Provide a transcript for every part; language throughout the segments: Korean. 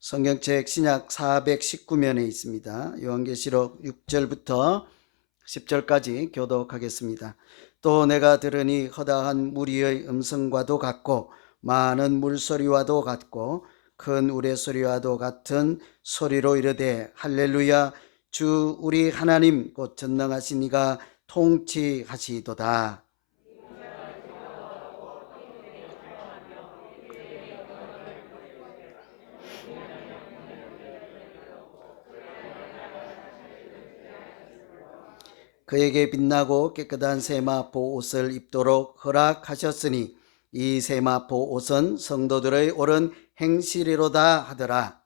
성경책 신약 419면에 있습니다. 요한계시록 6절부터 10절까지 교독하겠습니다. 또 내가 들으니 허다한 무리의 음성과도 같고 많은 물소리와도 같고 큰 우레소리와도 같은 소리로 이르되 할렐루야 주 우리 하나님 곧 전능하신 이가 통치하시도다. 그에게 빛나고 깨끗한 세마포 옷을 입도록 허락하셨으니 이 세마포 옷은 성도들의 옳은 행실이로다 하더라.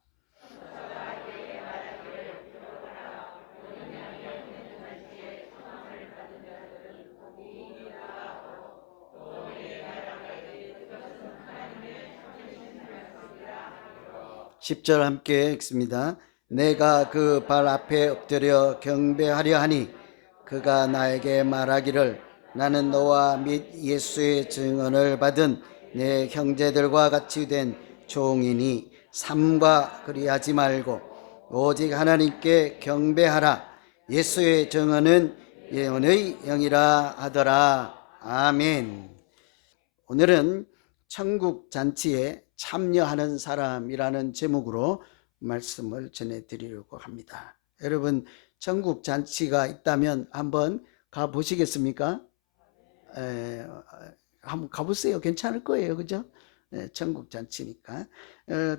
십 절 함께 읽습니다. 내가 그 발 앞에 엎드려 경배하려 하니 그가 나에게 말하기를 나는 너와 및 예수의 증언을 받은 내 형제들과 같이 된 종이니 삼가 그리하지 말고 오직 하나님께 경배하라. 예수의 증언은 예언의 영이라 하더라. 아멘. 오늘은 천국 잔치에 참여하는 사람이라는 제목으로 말씀을 전해드리려고 합니다. 여러분 천국 잔치가 있다면 한번 가보시겠습니까? 한번 가보세요. 괜찮을 거예요. 그죠? 천국 잔치니까.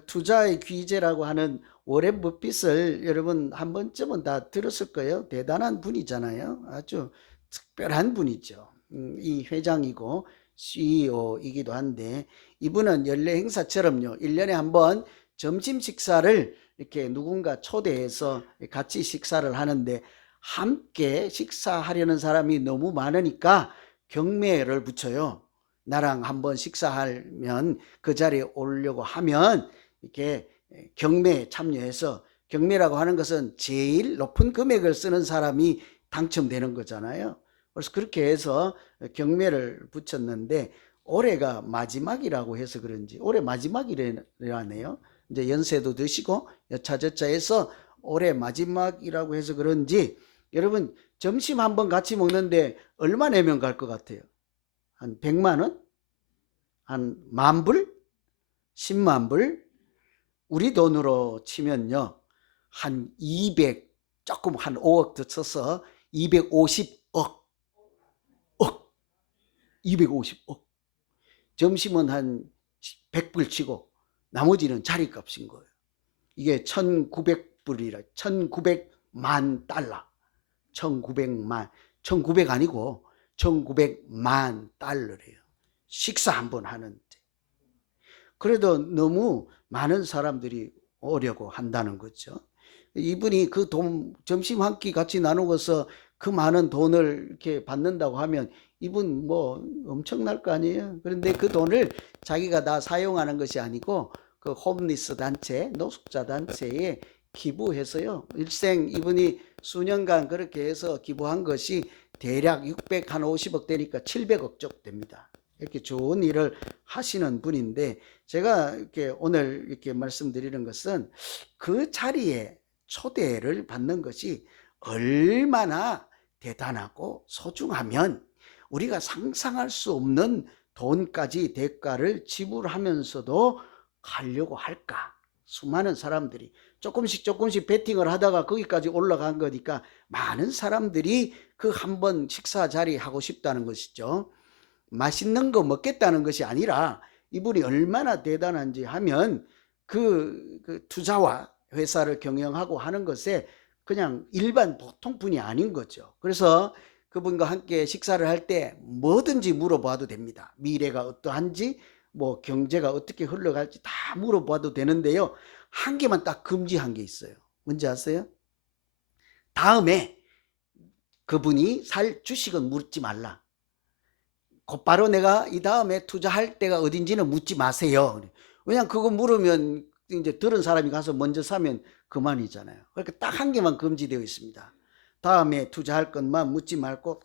투자의 귀재라고 하는 워렌 버핏을 여러분 한 번쯤은 다 들었을 거예요. 대단한 분이잖아요. 아주 특별한 분이죠. 이 회장이고 CEO이기도 한데 이분은 연례 행사처럼요. 1년에 한 번 점심 식사를 이렇게 누군가 초대해서 같이 식사를 하는데 함께 식사하려는 사람이 너무 많으니까 경매를 붙여요. 나랑 한번 식사하면 그 자리에 오려고 하면 이렇게 경매에 참여해서, 경매라고 하는 것은 제일 높은 금액을 쓰는 사람이 당첨되는 거잖아요. 그래서 그렇게 해서 경매를 붙였는데 올해가 마지막이라고 해서 그런지 올해 마지막이라네요. 이제 연세도 드시고 여차저차 해서 올해 마지막이라고 해서 그런지 여러분 점심 한번 같이 먹는데 얼마 내면 갈 것 같아요? 한 100만 원? 한 만 불? 10만 불? 우리 돈으로 치면요. 한 200, 조금 한 5억 더 쳐서 250억. 250억. 점심은 한 100불 치고 나머지는 자리값인 거예요. 이게 1900불이라 1900만 달러. 1900만, 1900 아니고 1900만 달러래요. 식사 한번 하는데. 그래도 너무 많은 사람들이 오려고 한다는 거죠. 이분이 그 돈 점심 한 끼 같이 나누고서 그 많은 돈을 이렇게 받는다고 하면 이분 뭐 엄청날 거 아니에요. 그런데 그 돈을 자기가 다 사용하는 것이 아니고 그 홈리스 단체, 노숙자 단체에 기부해서요. 일생 이분이 수년간 그렇게 해서 기부한 것이 대략 650억 되니까 700억 쪽 됩니다. 이렇게 좋은 일을 하시는 분인데 제가 이렇게 오늘 이렇게 말씀드리는 것은 그 자리에 초대를 받는 것이 얼마나 대단하고 소중하면 우리가 상상할 수 없는 돈까지 대가를 지불하면서도 가려고 할까? 수많은 사람들이 조금씩 베팅을 하다가 거기까지 올라간 거니까 많은 사람들이 그 한 번 식사 자리 하고 싶다는 것이죠. 맛있는 거 먹겠다는 것이 아니라 이분이 얼마나 대단한지 하면 그 투자와 회사를 경영하고 하는 것에 그냥 일반 보통 분이 아닌 거죠. 그래서 그분과 함께 식사를 할 때 뭐든지 물어봐도 됩니다. 미래가 어떠한지 뭐 경제가 어떻게 흘러갈지 다 물어봐도 되는데요. 한 개만 딱 금지한 게 있어요. 뭔지 아세요? 다음에 그분이 살 주식은 묻지 말라. 곧바로 내가 이 다음에 투자할 때가 어딘지는 묻지 마세요. 왜냐하면 그거 물으면 이제 들은 사람이 가서 먼저 사면 그만이잖아요. 그러니까 딱 한 개만 금지되어 있습니다. 다음에 투자할 것만 묻지 말고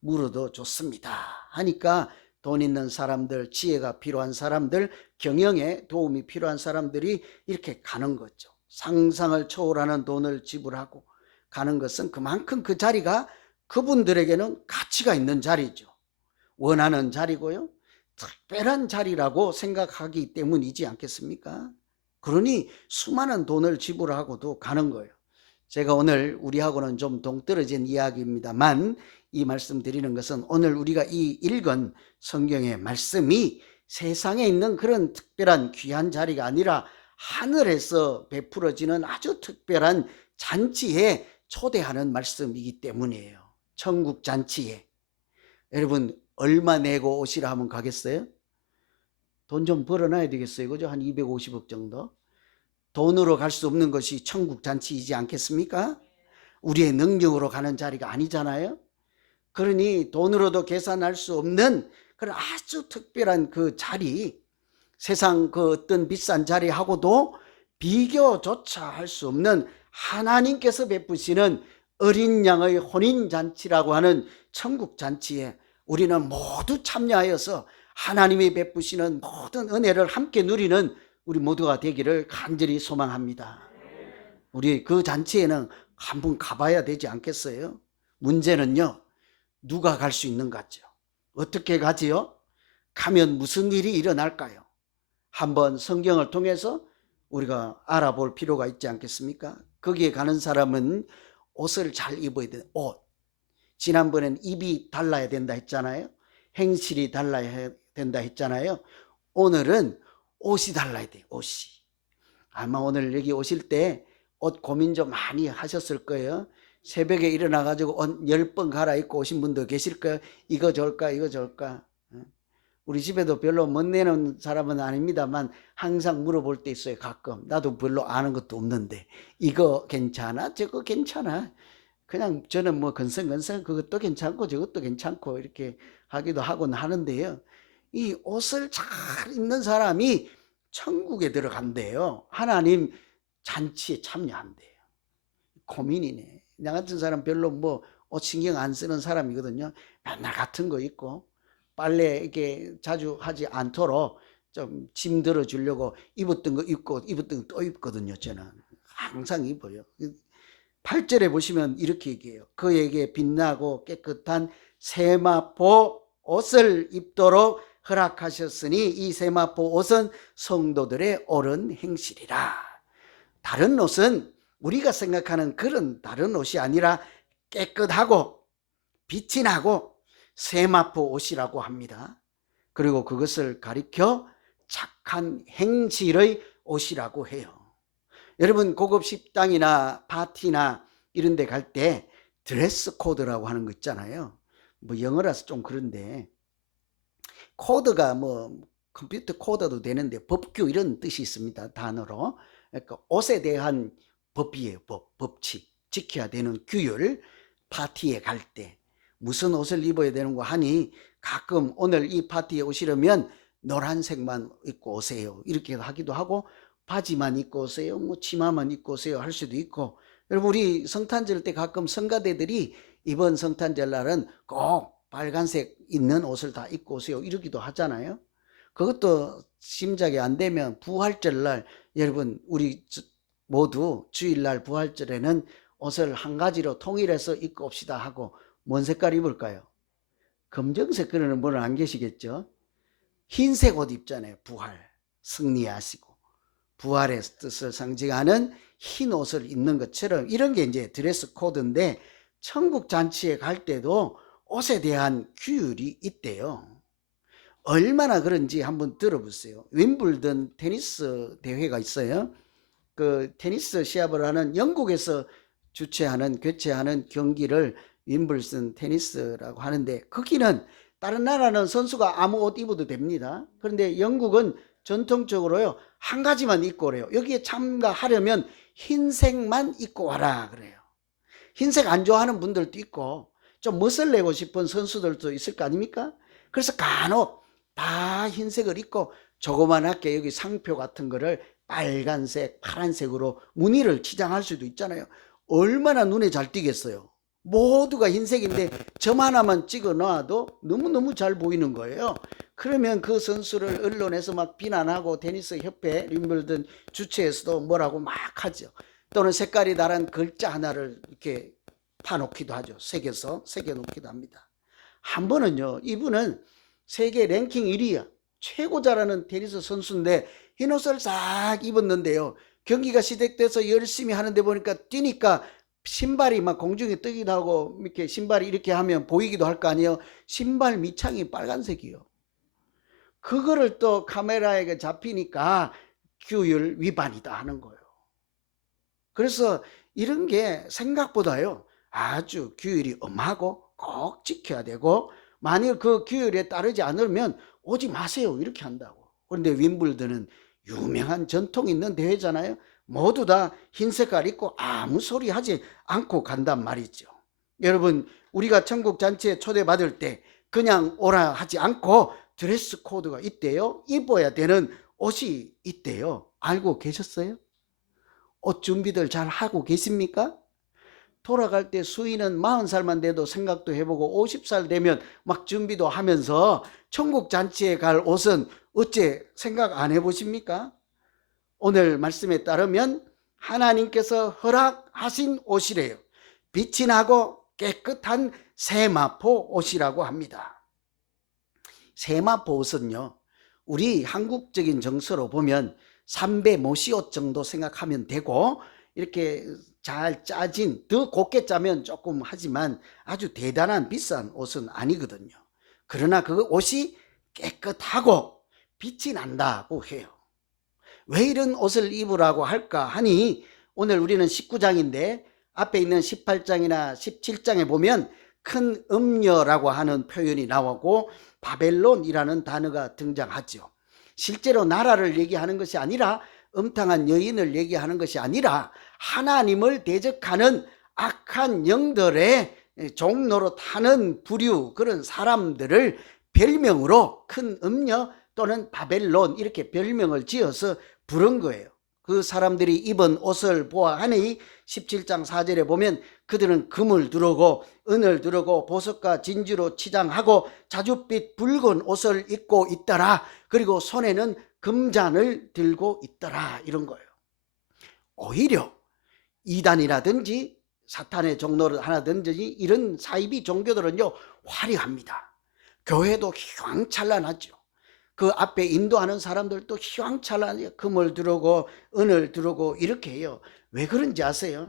물어도 좋습니다 하니까 돈 있는 사람들, 지혜가 필요한 사람들, 경영에 도움이 필요한 사람들이 이렇게 가는 거죠. 상상을 초월하는 돈을 지불하고 가는 것은 그만큼 그 자리가 그분들에게는 가치가 있는 자리죠. 원하는 자리고요. 특별한 자리라고 생각하기 때문이지 않겠습니까? 그러니 수많은 돈을 지불하고도 가는 거예요. 제가 오늘 우리하고는 좀 동떨어진 이야기입니다만 이 말씀 드리는 것은 오늘 우리가 이 읽은 성경의 말씀이 세상에 있는 그런 특별한 귀한 자리가 아니라 하늘에서 베풀어지는 아주 특별한 잔치에 초대하는 말씀이기 때문이에요. 천국 잔치에. 여러분 얼마 내고 오시라 하면 가겠어요? 돈 좀 벌어놔야 되겠어요. 그죠? 한 250억 정도. 돈으로 갈 수 없는 것이 천국 잔치이지 않겠습니까? 우리의 능력으로 가는 자리가 아니잖아요. 그러니 돈으로도 계산할 수 없는 그런 아주 특별한 그 자리, 세상 그 어떤 비싼 자리하고도 비교조차 할 수 없는 하나님께서 베푸시는 어린 양의 혼인잔치라고 하는 천국 잔치에 우리는 모두 참여하여서 하나님이 베푸시는 모든 은혜를 함께 누리는 우리 모두가 되기를 간절히 소망합니다. 우리 그 잔치에는 한번 가봐야 되지 않겠어요? 문제는요, 누가 갈 수 있는가죠? 어떻게 가지요? 가면 무슨 일이 일어날까요? 한번 성경을 통해서 우리가 알아볼 필요가 있지 않겠습니까? 거기에 가는 사람은 옷을 잘 입어야 돼요. 옷. 지난번엔 입이 달라야 된다 했잖아요. 행실이 달라야 된다 했잖아요. 오늘은 옷이 달라야 돼요. 옷이. 아마 오늘 여기 오실 때 옷 고민 좀 많이 하셨을 거예요. 새벽에 일어나가지고 옷 10번 갈아입고 오신 분도 계실 거예요. 이거 좋을까 이거 좋을까. 우리 집에도 별로 못 내는 사람은 아닙니다만 항상 물어볼 때 있어요. 가끔. 나도 별로 아는 것도 없는데 이거 괜찮아? 저거 괜찮아? 그냥 저는 뭐 건성건성 그것도 괜찮고 저것도 괜찮고 이렇게 하기도 하곤 하는데요. 이 옷을 잘 입는 사람이 천국에 들어간대요. 하나님 잔치에 참여한대요. 고민이네. 나 같은 사람 별로 뭐 옷 신경 안 쓰는 사람이거든요. 맨날 같은 거 입고 빨래 이렇게 자주 하지 않도록 좀 짐 들어주려고 입었던 거 입고 입었던 거 또 입거든요. 저는 항상 입어요. 8절에 보시면 이렇게 얘기해요. 그에게 빛나고 깨끗한 세마포 옷을 입도록 허락하셨으니 이 세마포 옷은 성도들의 옳은 행실이라. 다른 옷은 우리가 생각하는 그런 다른 옷이 아니라 깨끗하고 빛이 나고 세마포 옷이라고 합니다. 그리고 그것을 가리켜 착한 행실의 옷이라고 해요. 여러분 고급 식당이나 파티나 이런 데 갈 때 드레스 코드라고 하는 거 있잖아요. 뭐 영어라서 좀 그런데 코드가 뭐 컴퓨터 코드도 되는데 법규 이런 뜻이 있습니다. 단어로. 그러니까 옷에 대한 법이에요. 법칙. 지켜야 되는 규율. 파티에 갈 때 무슨 옷을 입어야 되는 거 하니 가끔 오늘 이 파티에 오시려면 노란색만 입고 오세요. 이렇게 하기도 하고 바지만 입고 오세요. 뭐 치마만 입고 오세요. 할 수도 있고. 여러분 우리 성탄절 때 가끔 성가대들이 이번 성탄절 날은 꼭 빨간색 있는 옷을 다 입고 오세요. 이러기도 하잖아요. 그것도 짐작이 안 되면 부활절 날 여러분 우리 모두 주일날 부활절에는 옷을 한 가지로 통일해서 입고 옵시다 하고 뭔 색깔 입을까요? 검정색 그러는 분은 안 계시겠죠? 흰색 옷 입잖아요. 부활 승리하시고 부활의 뜻을 상징하는 흰 옷을 입는 것처럼 이런 게 이제 드레스 코드인데 천국 잔치에 갈 때도 옷에 대한 규율이 있대요. 얼마나 그런지 한번 들어보세요. 윈블던 테니스 대회가 있어요. 그 테니스 시합을 하는 영국에서 주최하는 개최하는 경기를 윈블던 테니스라고 하는데 거기는 다른 나라는 선수가 아무 옷 입어도 됩니다. 그런데 영국은 전통적으로요 한 가지만 입고 오래요. 여기에 참가하려면 흰색만 입고 와라 그래요. 흰색 안 좋아하는 분들도 있고 좀 멋을 내고 싶은 선수들도 있을 거 아닙니까? 그래서 간혹 다 흰색을 입고 조그만하게 여기 상표 같은 거를 빨간색, 파란색으로 무늬를 치장할 수도 있잖아요. 얼마나 눈에 잘 띄겠어요. 모두가 흰색인데 점 하나만 찍어 놔도 너무너무 잘 보이는 거예요. 그러면 그 선수를 언론에서 막 비난하고 테니스 협회, 윈블던 주최에서도 뭐라고 막 하죠. 또는 색깔이 다른 글자 하나를 이렇게 파놓기도 하죠. 새겨놓기도 합니다. 한 번은요, 이분은 세계 랭킹 1위야. 최고 잘하는 테니스 선수인데 흰 옷을 싹 입었는데요. 경기가 시작돼서 열심히 하는데 보니까 뛰니까 신발이 막 공중에 뜨기도 하고 이렇게 신발이 이렇게 하면 보이기도 할 거 아니에요. 신발 밑창이 빨간색이요. 그거를 또 카메라에 잡히니까 규율 위반이다 하는 거예요. 그래서 이런 게 생각보다요, 아주 규율이 엄하고 꼭 지켜야 되고, 만일 그 규율에 따르지 않으면 오지 마세요 이렇게 한다고. 그런데 윈블던은 유명한 전통 있는 대회잖아요. 모두 다 흰 색깔 입고 아무 소리 하지 않고 간단 말이죠. 여러분, 우리가 천국 잔치에 초대받을 때 그냥 오라 하지 않고 드레스 코드가 있대요. 입어야 되는 옷이 있대요. 알고 계셨어요? 옷 준비들 잘 하고 계십니까? 돌아갈 때 수위는 40살만 돼도 생각도 해보고 50살 되면 막 준비도 하면서 천국 잔치에 갈 옷은 어째 생각 안 해보십니까? 오늘 말씀에 따르면 하나님께서 허락하신 옷이래요. 빛이 나고 깨끗한 세마포 옷이라고 합니다. 세마포 옷은요, 우리 한국적인 정서로 보면 삼배 모시옷 정도 생각하면 되고, 이렇게 잘 짜진, 더 곱게 짜면 조금 하지만 아주 대단한 비싼 옷은 아니거든요. 그러나 그 옷이 깨끗하고 빛이 난다고 해요. 왜 이런 옷을 입으라고 할까 하니, 오늘 우리는 19장인데 앞에 있는 18장이나 17장에 보면 큰 음녀라고 하는 표현이 나오고 바벨론이라는 단어가 등장하죠. 실제로 나라를 얘기하는 것이 아니라, 음탕한 여인을 얘기하는 것이 아니라 하나님을 대적하는 악한 영들의 종로로 타는 부류, 그런 사람들을 별명으로 큰 음녀 또는 바벨론 이렇게 별명을 지어서 부른 거예요. 그 사람들이 입은 옷을 보아하니 17장 4절에 보면 그들은 금을 두르고 은을 두르고 보석과 진주로 치장하고 자줏빛 붉은 옷을 입고 있더라. 그리고 손에는 금잔을 들고 있더라. 이런 거예요. 오히려 이단이라든지 사탄의 종로를 하나든지 이런 사이비 종교들은요, 화려합니다. 교회도 휘황찬란하죠. 그 앞에 인도하는 사람들도 휘황찬란하게 금을 두르고 은을 두르고 이렇게 해요. 왜 그런지 아세요?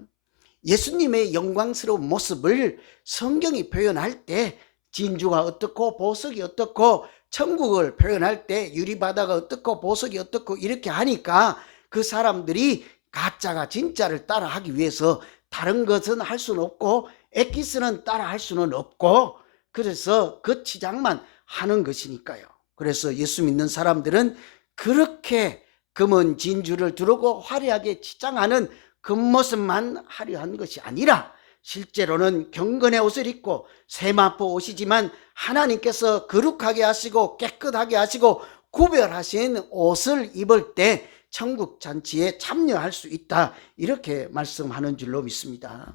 예수님의 영광스러운 모습을 성경이 표현할 때 진주가 어떻고 보석이 어떻고, 천국을 표현할 때 유리바다가 어떻고 보석이 어떻고 이렇게 하니까 그 사람들이 가짜가 진짜를 따라하기 위해서 다른 것은 할 수는 없고 엑기스는 따라할 수는 없고, 그래서 그 치장만 하는 것이니까요. 그래서 예수 믿는 사람들은 그렇게 금은 진주를 두르고 화려하게 치장하는 겉모습만 화려한 것이 아니라 실제로는 경건의 옷을 입고 세마포 옷이지만 하나님께서 거룩하게 하시고 깨끗하게 하시고 구별하신 옷을 입을 때 천국 잔치에 참여할 수 있다, 이렇게 말씀하는 줄로 믿습니다.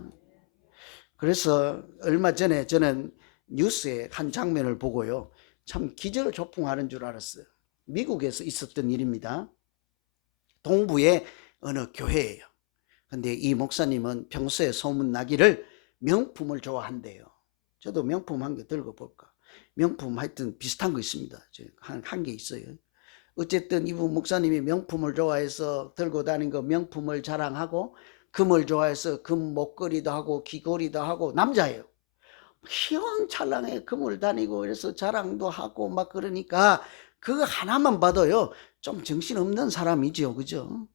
그래서 얼마 전에 저는 뉴스에 한 장면을 보고요, 참 기절초풍하는 줄 알았어요. 미국에서 있었던 일입니다. 동부의 어느 교회예요. 근데 이 목사님은 평소에 소문나기를 명품을 좋아한대요. 저도 명품 한 개 들고 볼까. 명품 하여튼 비슷한 거 있습니다. 한 개 있어요. 어쨌든 이분 목사님이 명품을 좋아해서 들고 다닌 거 명품을 자랑하고, 금을 좋아해서 금 목걸이도 하고 귀걸이도 하고, 남자예요. 휘황찬란하게 금을 다니고 그래서 자랑도 하고 막 그러니까 그거 하나만 봐도요, 좀 정신없는 사람이죠. 그죠?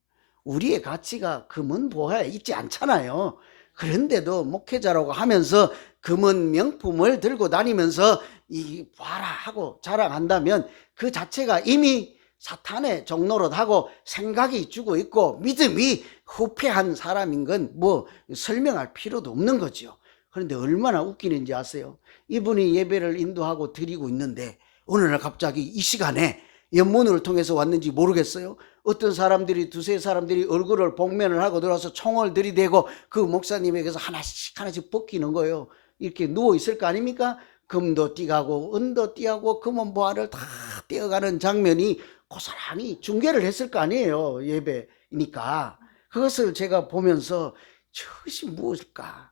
우리의 가치가 금은 보화에 있지 않잖아요. 그런데도 목회자라고 하면서 금은 명품을 들고 다니면서 이 봐라 하고 자랑한다면 그 자체가 이미 사탄의 종노릇하고 생각이 주고 있고 믿음이 후패한 사람인 건 뭐 설명할 필요도 없는 거죠. 그런데 얼마나 웃기는지 아세요? 이분이 예배를 인도하고 드리고 있는데 어느 날 갑자기 이 시간에 연문을 통해서 왔는지 모르겠어요. 어떤 사람들이 두세 사람들이 얼굴을 복면을 하고 들어와서 총을 들이대고 그 목사님에게서 하나씩 하나씩 벗기는 거예요. 이렇게 누워 있을 거 아닙니까? 금도 띠가고 은도 띠하고 금은 보화를 다 떼어가는 장면이 고스란히 중계를 했을 거 아니에요. 예배니까. 그것을 제가 보면서 저것이 무엇일까?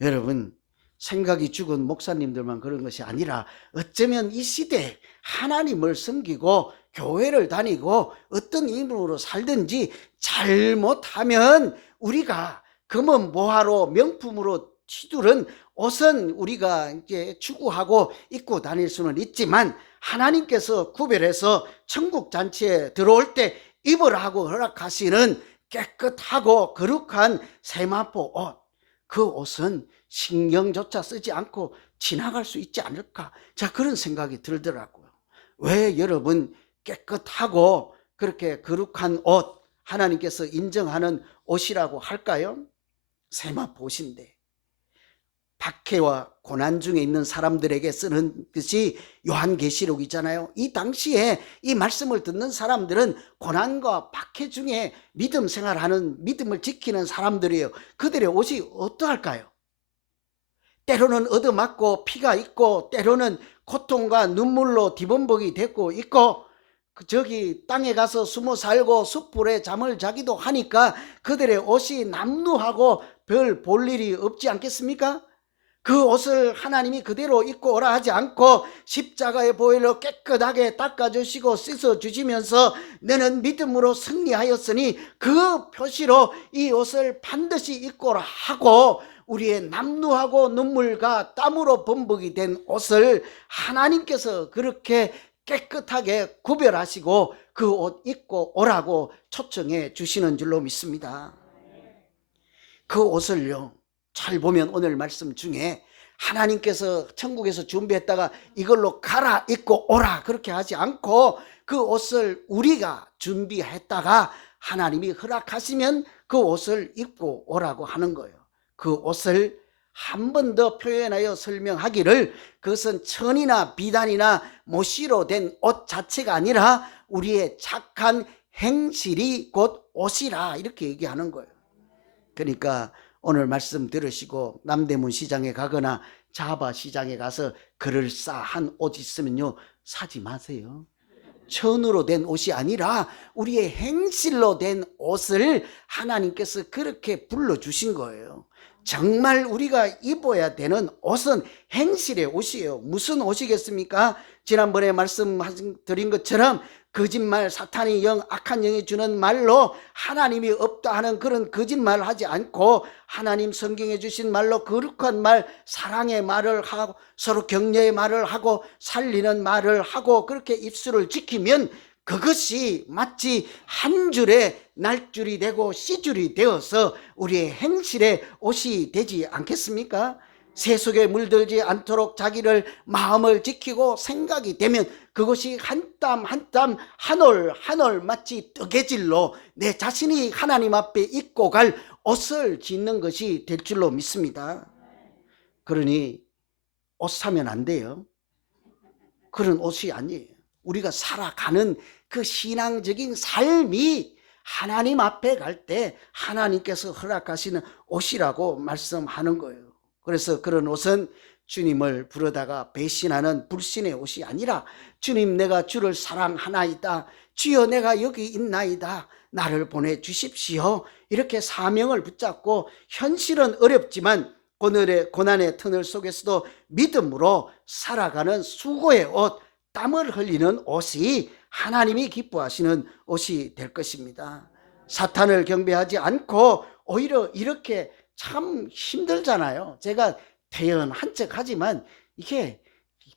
여러분, 생각이 죽은 목사님들만 그런 것이 아니라 어쩌면 이 시대에 하나님을 섬기고 교회를 다니고 어떤 인물로 살든지 잘못하면 우리가 금은 모화로 명품으로 휘두른 옷은 우리가 이제 추구하고 입고 다닐 수는 있지만 하나님께서 구별해서 천국 잔치에 들어올 때 입으라고 허락하시는 깨끗하고 거룩한 세마포 옷, 그 옷은 신경조차 쓰지 않고 지나갈 수 있지 않을까? 자, 그런 생각이 들더라고요. 왜 여러분 깨끗하고 그렇게 거룩한 옷, 하나님께서 인정하는 옷이라고 할까요? 세마포 옷인데 박해와 고난 중에 있는 사람들에게 쓰는 것이 요한계시록이잖아요. 이 당시에 이 말씀을 듣는 사람들은 고난과 박해 중에 믿음 생활하는, 믿음을 지키는 사람들이에요. 그들의 옷이 어떠할까요? 때로는 얻어맞고 피가 있고, 때로는 고통과 눈물로 뒤범벅이 되고 있고, 저기 땅에 가서 숨어 살고 숯불에 잠을 자기도 하니까 그들의 옷이 남루하고 별 볼 일이 없지 않겠습니까? 그 옷을 하나님이 그대로 입고 오라 하지 않고 십자가의 보혈로 깨끗하게 닦아주시고 씻어주시면서 너는 믿음으로 승리하였으니 그 표시로 이 옷을 반드시 입고 오라 하고, 우리의 남루하고 눈물과 땀으로 범벅이 된 옷을 하나님께서 그렇게 깨끗하게 구별하시고 그 옷 입고 오라고 초청해 주시는 줄로 믿습니다. 그 옷을요, 잘 보면 오늘 말씀 중에 하나님께서 천국에서 준비했다가 이걸로 갈아입고 오라 그렇게 하지 않고 그 옷을 우리가 준비했다가 하나님이 허락하시면 그 옷을 입고 오라고 하는 거예요. 그 옷을 한 번 더 표현하여 설명하기를 그것은 천이나 비단이나 모씨로 된 옷 자체가 아니라 우리의 착한 행실이 곧 옷이라 이렇게 얘기하는 거예요. 그러니까 오늘 말씀 들으시고 남대문 시장에 가거나 자바 시장에 가서 그럴싸한 옷 있으면요, 사지 마세요. 천으로 된 옷이 아니라 우리의 행실로 된 옷을 하나님께서 그렇게 불러주신 거예요. 정말 우리가 입어야 되는 옷은 행실의 옷이에요. 무슨 옷이겠습니까? 지난번에 말씀드린 것처럼 거짓말, 사탄의 영, 악한 영이 주는 말로 하나님이 없다 하는 그런 거짓말을 하지 않고 하나님 성경에 주신 말로 거룩한 말, 사랑의 말을 하고 서로 격려의 말을 하고 살리는 말을 하고 그렇게 입술을 지키면 그것이 마치 한 줄의 날줄이 되고 씨줄이 되어서 우리의 행실의 옷이 되지 않겠습니까? 세속에 물들지 않도록 자기를 마음을 지키고 생각이 되면 그것이 한 땀 한 땀 한 올 한 올 마치 뜨개질로 내 자신이 하나님 앞에 입고 갈 옷을 짓는 것이 될 줄로 믿습니다. 그러니 옷 사면 안 돼요. 그런 옷이 아니에요. 우리가 살아가는 그 신앙적인 삶이 하나님 앞에 갈 때 하나님께서 허락하시는 옷이라고 말씀하는 거예요. 그래서 그런 옷은 주님을 부르다가 배신하는 불신의 옷이 아니라 주님, 내가 주를 사랑하나이다, 주여 내가 여기 있나이다, 나를 보내주십시오, 이렇게 사명을 붙잡고 현실은 어렵지만 오늘의 고난의 터널 속에서도 믿음으로 살아가는 수고의 옷, 땀을 흘리는 옷이 하나님이 기뻐하시는 옷이 될 것입니다. 사탄을 경배하지 않고 오히려 이렇게 참 힘들잖아요. 제가 대연한 척 하지만 이게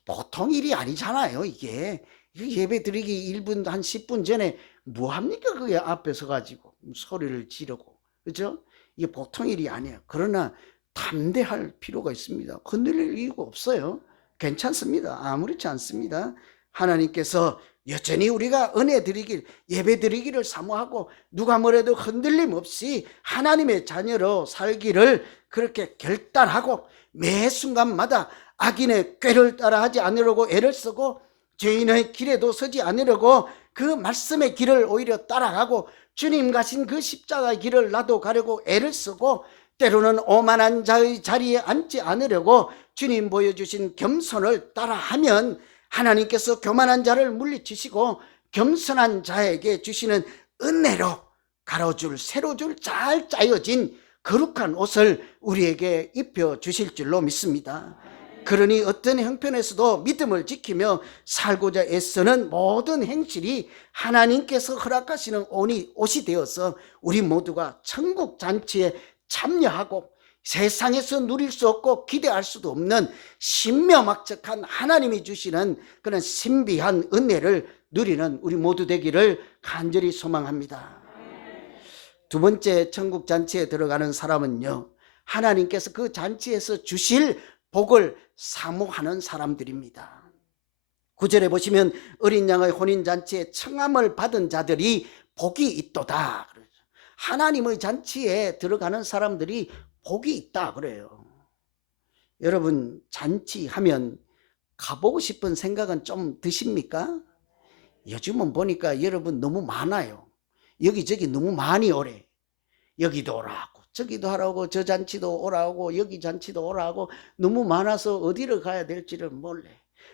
보통 일이 아니잖아요. 이게 예배 드리기 1분 한 10분 전에 뭐합니까? 그게 앞에 서가지고 소리를 지르고, 그죠? 이게 보통 일이 아니에요. 그러나 담대할 필요가 있습니다. 흔들릴 이유가 없어요. 괜찮습니다. 아무렇지 않습니다. 하나님께서 여전히 우리가 은혜 드리길, 예배 드리기를 사모하고 누가 뭐래도 흔들림 없이 하나님의 자녀로 살기를 그렇게 결단하고 매 순간마다 악인의 꾀를 따라하지 않으려고 애를 쓰고 죄인의 길에도 서지 않으려고 그 말씀의 길을 오히려 따라가고 주님 가신 그 십자가의 길을 나도 가려고 애를 쓰고 때로는 오만한 자의 자리에 앉지 않으려고 주님 보여주신 겸손을 따라하면 하나님께서 교만한 자를 물리치시고 겸손한 자에게 주시는 은혜로 가로줄 세로줄 잘 짜여진 거룩한 옷을 우리에게 입혀주실 줄로 믿습니다. 그러니 어떤 형편에서도 믿음을 지키며 살고자 애쓰는 모든 행실이 하나님께서 허락하시는 옷이 되어서 우리 모두가 천국 잔치에 참여하고 세상에서 누릴 수 없고 기대할 수도 없는 신묘막측한 하나님이 주시는 그런 신비한 은혜를 누리는 우리 모두 되기를 간절히 소망합니다. 두 번째 천국 잔치에 들어가는 사람은요, 하나님께서 그 잔치에서 주실 복을 사모하는 사람들입니다. 9절에 보시면 어린 양의 혼인잔치에 청함을 받은 자들이 복이 있도다. 하나님의 잔치에 들어가는 사람들이 복이 있다 그래요. 여러분, 잔치하면 가보고 싶은 생각은 좀 드십니까? 요즘은 보니까 여러분 너무 많아요. 여기저기 너무 많이 오래. 여기도 오라고 저기도 하라고 저 잔치도 오라고 여기 잔치도 오라고 너무 많아서 어디를 가야 될지를 몰라.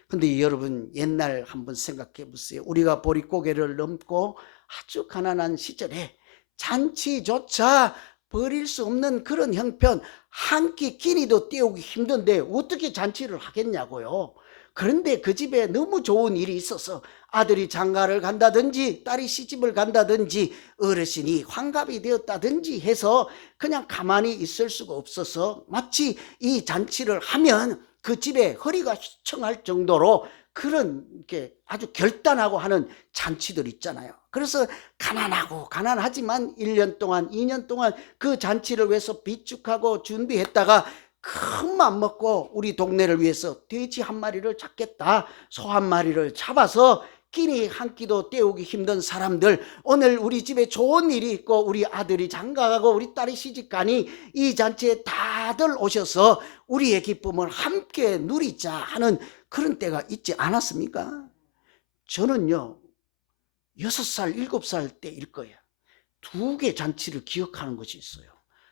근데 여러분 옛날 한번 생각해 보세요. 우리가 보릿고개를 넘고 아주 가난한 시절에 잔치조차 버릴 수 없는 그런 형편, 한 끼 끼니도 때우기 힘든데 어떻게 잔치를 하겠냐고요. 그런데 그 집에 너무 좋은 일이 있어서 아들이 장가를 간다든지 딸이 시집을 간다든지 어르신이 환갑이 되었다든지 해서 그냥 가만히 있을 수가 없어서 마치 이 잔치를 하면 그 집에 허리가 휘청할 정도로 그런 게 아주 결단하고 하는 잔치들 있잖아요. 그래서 가난하지만 1년 동안 2년 동안 그 잔치를 위해서 비축하고 준비했다가 큰 맘 먹고 우리 동네를 위해서 돼지 한 마리를 잡겠다, 소 한 마리를 잡아서 끼니 한 끼도 때우기 힘든 사람들, 오늘 우리 집에 좋은 일이 있고 우리 아들이 장가가고 우리 딸이 시집가니 이 잔치에 다들 오셔서 우리의 기쁨을 함께 누리자 하는 그런 때가 있지 않았습니까? 저는요 6살 7살 때일 거예요. 두 개 잔치를 기억하는 것이 있어요.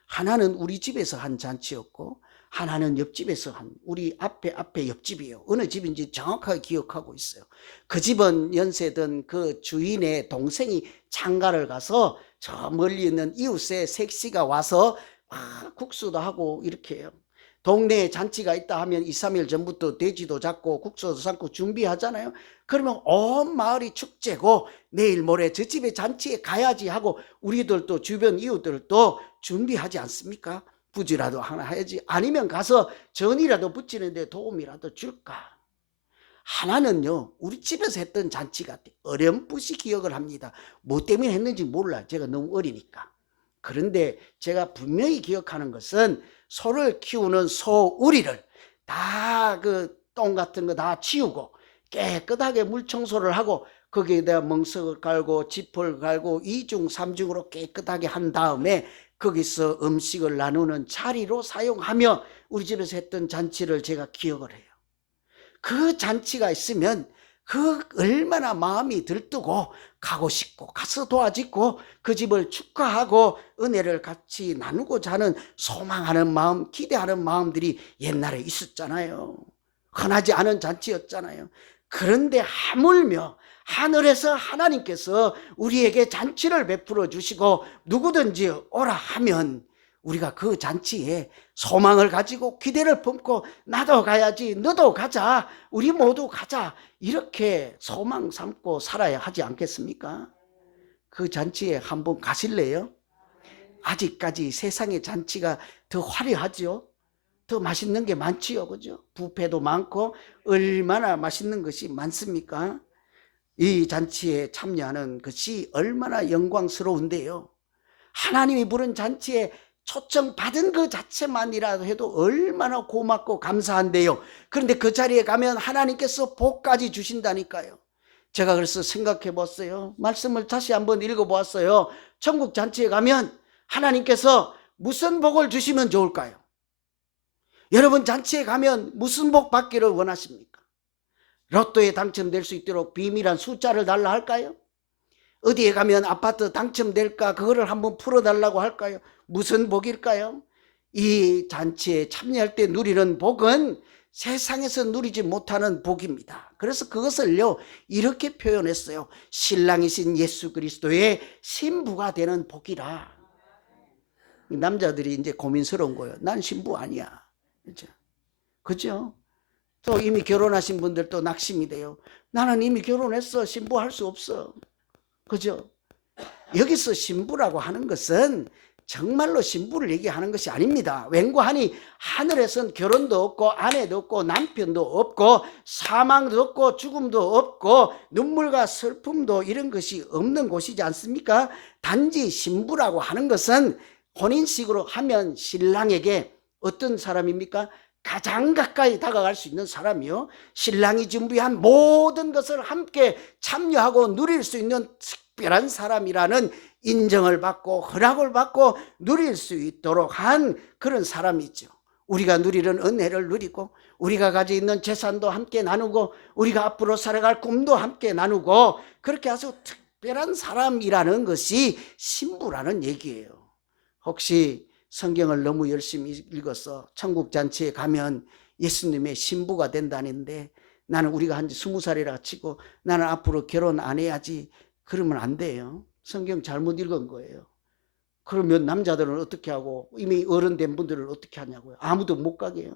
하나는 우리 집에서 한 잔치였고 하나는 옆집에서 한, 우리 앞에 옆집이에요. 어느 집인지 정확하게 기억하고 있어요. 그 집은 연세든 그 주인의 동생이 장가를 가서 저 멀리 있는 이웃의 색시가 와서 막 국수도 하고 이렇게 해요. 동네에 잔치가 있다 하면 2, 3일 전부터 돼지도 잡고 국수도 삶고 준비하잖아요. 그러면 온 마을이 축제고 내일 모레 저 집에 잔치에 가야지 하고 우리들도 주변 이웃들도 준비하지 않습니까? 부지라도 하나 해야지. 아니면 가서 전이라도 붙이는데 도움이라도 줄까? 하나는요 우리 집에서 했던 잔치 같아. 어렴풋이 기억을 합니다. 뭐 때문에 했는지 몰라. 제가 너무 어리니까. 그런데 제가 분명히 기억하는 것은 소를 키우는 소우리를 다 그 똥 같은 거 다 치우고 깨끗하게 물 청소를 하고 거기에다 멍석을 갈고 지퍼를 갈고 2중 3중으로 깨끗하게 한 다음에 거기서 음식을 나누는 자리로 사용하며 우리 집에서 했던 잔치를 제가 기억을 해요. 그 잔치가 있으면 그 얼마나 마음이 들뜨고 가고 싶고 가서 도와주고 그 집을 축하하고 은혜를 같이 나누고자 하는 소망하는 마음, 기대하는 마음들이 옛날에 있었잖아요. 흔하지 않은 잔치였잖아요. 그런데 하물며 하늘에서 하나님께서 우리에게 잔치를 베풀어 주시고 누구든지 오라 하면 우리가 그 잔치에 소망을 가지고 기대를 품고 나도 가야지, 너도 가자, 우리 모두 가자, 이렇게 소망 삼고 살아야 하지 않겠습니까? 그 잔치에 한번 가실래요? 아직까지 세상의 잔치가 더 화려하죠. 더 맛있는 게 많지요, 그죠? 뷔페도 많고 얼마나 맛있는 것이 많습니까? 이 잔치에 참여하는 것이 얼마나 영광스러운데요. 하나님이 부른 잔치에 초청받은 그 자체만이라도 해도 얼마나 고맙고 감사한데요. 그런데 그 자리에 가면 하나님께서 복까지 주신다니까요. 제가 그래서 생각해 봤어요. 말씀을 다시 한번 읽어보았어요. 천국 잔치에 가면 하나님께서 무슨 복을 주시면 좋을까요? 여러분 잔치에 가면 무슨 복 받기를 원하십니까? 로또에 당첨될 수 있도록 비밀한 숫자를 달라 할까요? 어디에 가면 아파트 당첨될까 그거를 한번 풀어달라고 할까요? 무슨 복일까요? 이 잔치에 참여할 때 누리는 복은 세상에서 누리지 못하는 복입니다. 그래서 그것을요 이렇게 표현했어요. 신랑이신 예수 그리스도의 신부가 되는 복이라. 남자들이 이제 고민스러운 거예요. 난 신부 아니야. 그죠? 또 이미 결혼하신 분들도 낙심이 돼요. 나는 이미 결혼했어. 신부할 수 없어. 그죠? 여기서 신부라고 하는 것은 정말로 신부를 얘기하는 것이 아닙니다. 웬고하니 하늘에선 결혼도 없고 아내도 없고 남편도 없고 사망도 없고 죽음도 없고 눈물과 슬픔도 이런 것이 없는 곳이지 않습니까? 단지 신부라고 하는 것은 혼인식으로 하면 신랑에게 어떤 사람입니까? 가장 가까이 다가갈 수 있는 사람이요, 신랑이 준비한 모든 것을 함께 참여하고 누릴 수 있는 특별한 사람이라는 인정을 받고 허락을 받고 누릴 수 있도록 한 그런 사람이죠. 우리가 누리는 은혜를 누리고 우리가 가지고 있는 재산도 함께 나누고 우리가 앞으로 살아갈 꿈도 함께 나누고 그렇게 아주 특별한 사람이라는 것이 신부라는 얘기예요. 혹시 성경을 너무 열심히 읽어서 천국 잔치에 가면 예수님의 신부가 된다는데 나는 우리가 한 20살이라 치고 나는 앞으로 결혼 안 해야지 그러면 안 돼요. 성경 잘못 읽은 거예요. 그러면 남자들은 어떻게 하고 이미 어른된 분들은 어떻게 하냐고요. 아무도 못 가게 해요.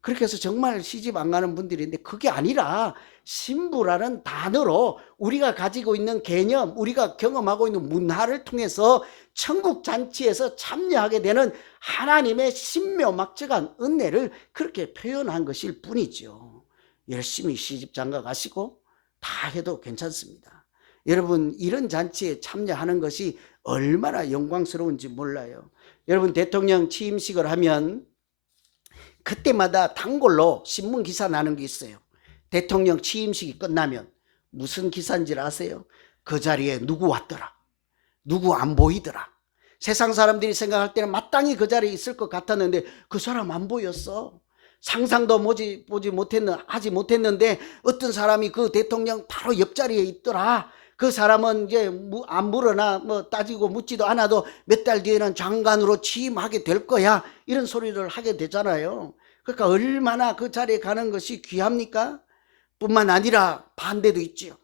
그렇게 해서 정말 시집 안 가는 분들이 있는데 그게 아니라 신부라는 단어로 우리가 가지고 있는 개념, 우리가 경험하고 있는 문화를 통해서 천국 잔치에서 참여하게 되는 하나님의 신묘막측한 은혜를 그렇게 표현한 것일 뿐이죠. 열심히 시집 장가 가시고 다 해도 괜찮습니다. 여러분 이런 잔치에 참여하는 것이 얼마나 영광스러운지 몰라요. 여러분 대통령 취임식을 하면 그때마다 단골로 신문 기사 나는 게 있어요. 대통령 취임식이 끝나면 무슨 기사인지 아세요? 그 자리에 누구 왔더라, 누구 안 보이더라. 세상 사람들이 생각할 때는 마땅히 그 자리에 있을 것 같았는데 그 사람 안 보였어. 상상도 하지 못했는데 어떤 사람이 그 대통령 바로 옆자리에 있더라. 그 사람은 이제 안 물어나 뭐 따지고 묻지도 않아도 몇 달 뒤에는 장관으로 취임하게 될 거야, 이런 소리를 하게 되잖아요. 그러니까 얼마나 그 자리에 가는 것이 귀합니까? 뿐만 아니라 반대도 있지요.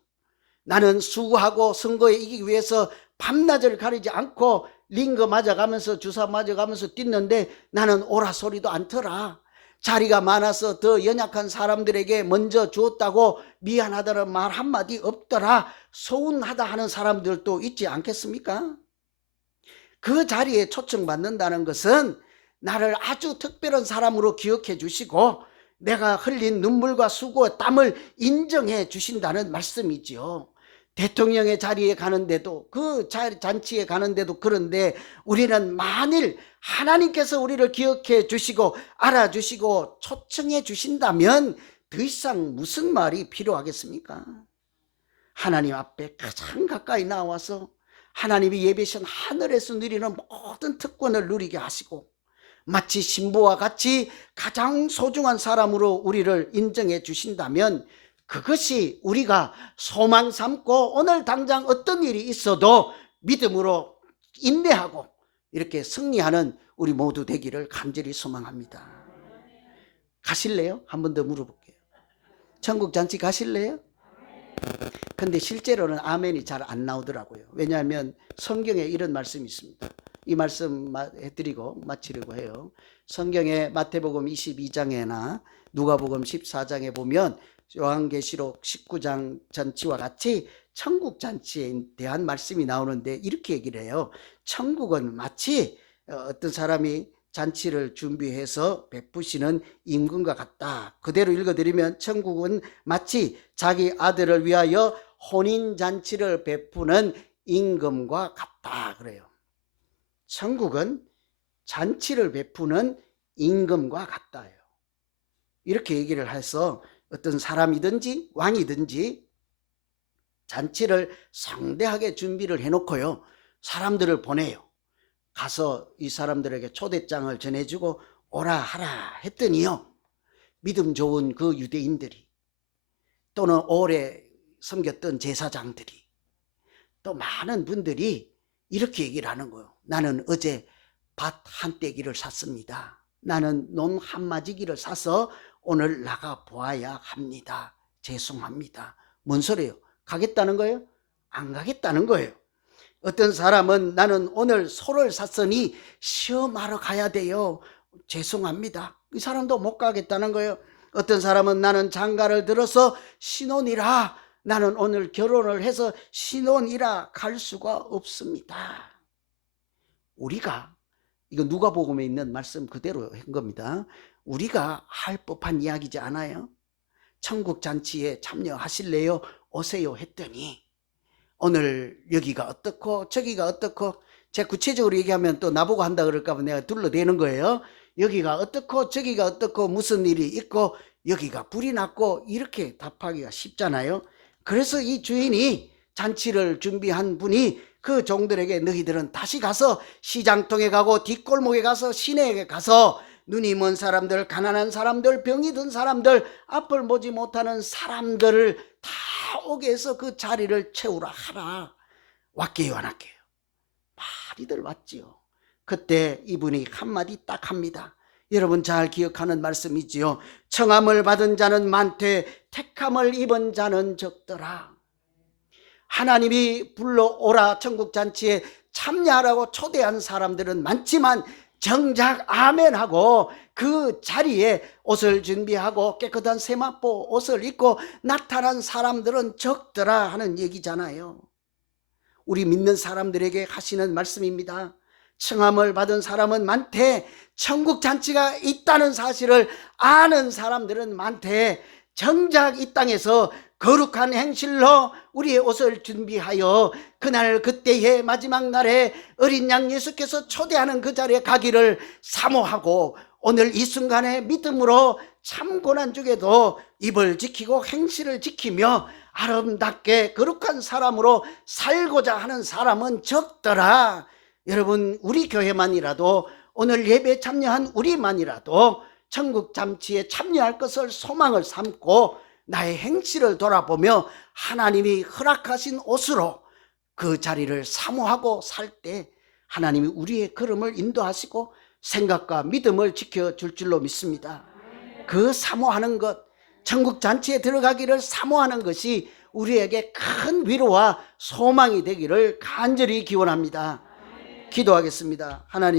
나는 수고하고 선거에 이기기 위해서 밤낮을 가리지 않고 링거 맞아가면서 주사 맞아가면서 뛰는데 나는 오라 소리도 않더라. 자리가 많아서 더 연약한 사람들에게 먼저 주었다고 미안하다는 말 한마디 없더라. 서운하다 하는 사람들도 있지 않겠습니까? 그 자리에 초청받는다는 것은 나를 아주 특별한 사람으로 기억해 주시고 내가 흘린 눈물과 수고와 땀을 인정해 주신다는 말씀이지요. 대통령의 자리에 가는데도 그 잔치에 가는데도 그런데 우리는 만일 하나님께서 우리를 기억해 주시고 알아주시고 초청해 주신다면 더 이상 무슨 말이 필요하겠습니까? 하나님 앞에 가장 가까이 나와서 하나님이 예비하신 하늘에서 누리는 모든 특권을 누리게 하시고 마치 신부와 같이 가장 소중한 사람으로 우리를 인정해 주신다면 그것이 우리가 소망 삼고 오늘 당장 어떤 일이 있어도 믿음으로 인내하고 이렇게 승리하는 우리 모두 되기를 간절히 소망합니다. 가실래요? 한 번 더 물어볼게요. 천국 잔치 가실래요? 근데 실제로는 아멘이 잘 안 나오더라고요. 왜냐하면 성경에 이런 말씀이 있습니다. 이 말씀 해드리고 마치려고 해요. 성경에 마태복음 22장에나 누가복음 14장에 보면 요한계시록 19장 잔치와 같이 천국 잔치에 대한 말씀이 나오는데 이렇게 얘기를 해요. 천국은 마치 어떤 사람이 잔치를 준비해서 베푸시는 임금과 같다. 그대로 읽어드리면 천국은 마치 자기 아들을 위하여 혼인잔치를 베푸는 임금과 같다 그래요. 천국은 잔치를 베푸는 임금과 같다요. 이렇게 얘기를 해서 어떤 사람이든지 왕이든지 잔치를 성대하게 준비를 해놓고요, 사람들을 보내요. 가서 이 사람들에게 초대장을 전해주고 오라 하라 했더니요, 믿음 좋은 그 유대인들이 또는 오래 섬겼던 제사장들이 또 많은 분들이 이렇게 얘기를 하는 거예요. 나는 어제 밭 한 떼기를 샀습니다. 나는 논 한 마지기를 사서 오늘 나가 보아야 합니다. 죄송합니다. 뭔 소리예요? 가겠다는 거예요? 안 가겠다는 거예요. 어떤 사람은 나는 오늘 소를 샀으니 시험하러 가야 돼요. 죄송합니다. 이 사람도 못 가겠다는 거예요. 어떤 사람은 나는 장가를 들어서 신혼이라, 나는 오늘 결혼을 해서 신혼이라 갈 수가 없습니다. 우리가, 이거 누가복음에 있는 말씀 그대로 한 겁니다. 우리가 할 법한 이야기지 않아요? 천국 잔치에 참여하실래요? 오세요 했더니 오늘 여기가 어떻고 저기가 어떻고, 제가 구체적으로 얘기하면 또 나보고 한다 그럴까 봐 내가 둘러대는 거예요. 여기가 어떻고 저기가 어떻고 무슨 일이 있고 여기가 불이 났고, 이렇게 답하기가 쉽잖아요. 그래서 이 주인이, 잔치를 준비한 분이 그 종들에게 너희들은 다시 가서 시장통에 가고 뒷골목에 가서 시내에 가서 눈이 먼 사람들, 가난한 사람들, 병이 든 사람들, 앞을 보지 못하는 사람들을 다 오게 해서 그 자리를 채우라 하라. 왔게요 안 할게요? 많이들 왔지요. 그때 이분이 한마디 딱 합니다. 여러분 잘 기억하는 말씀이지요. 청함을 받은 자는 많되 택함을 입은 자는 적더라. 하나님이 불러오라 천국잔치에 참여하라고 초대한 사람들은 많지만 정작 아멘하고 그 자리에 옷을 준비하고 깨끗한 세마포 옷을 입고 나타난 사람들은 적더라 하는 얘기잖아요. 우리 믿는 사람들에게 하시는 말씀입니다. 청함을 받은 사람은 많되 천국잔치가 있다는 사실을 아는 사람들은 많되 정작 이 땅에서 거룩한 행실로 우리의 옷을 준비하여 그날 그때의 마지막 날에 어린 양 예수께서 초대하는 그 자리에 가기를 사모하고, 오늘 이 순간에 믿음으로 참 고난 중에도 입을 지키고 행실을 지키며 아름답게 거룩한 사람으로 살고자 하는 사람은 적더라. 여러분, 우리 교회만이라도, 오늘 예배에 참여한 우리만이라도 천국 잔치에 참여할 것을 소망을 삼고 나의 행실을 돌아보며 하나님이 허락하신 옷으로 그 자리를 사모하고 살 때 하나님이 우리의 걸음을 인도하시고 생각과 믿음을 지켜줄 줄로 믿습니다. 그 사모하는 것, 천국 잔치에 들어가기를 사모하는 것이 우리에게 큰 위로와 소망이 되기를 간절히 기원합니다. 기도하겠습니다. 하나님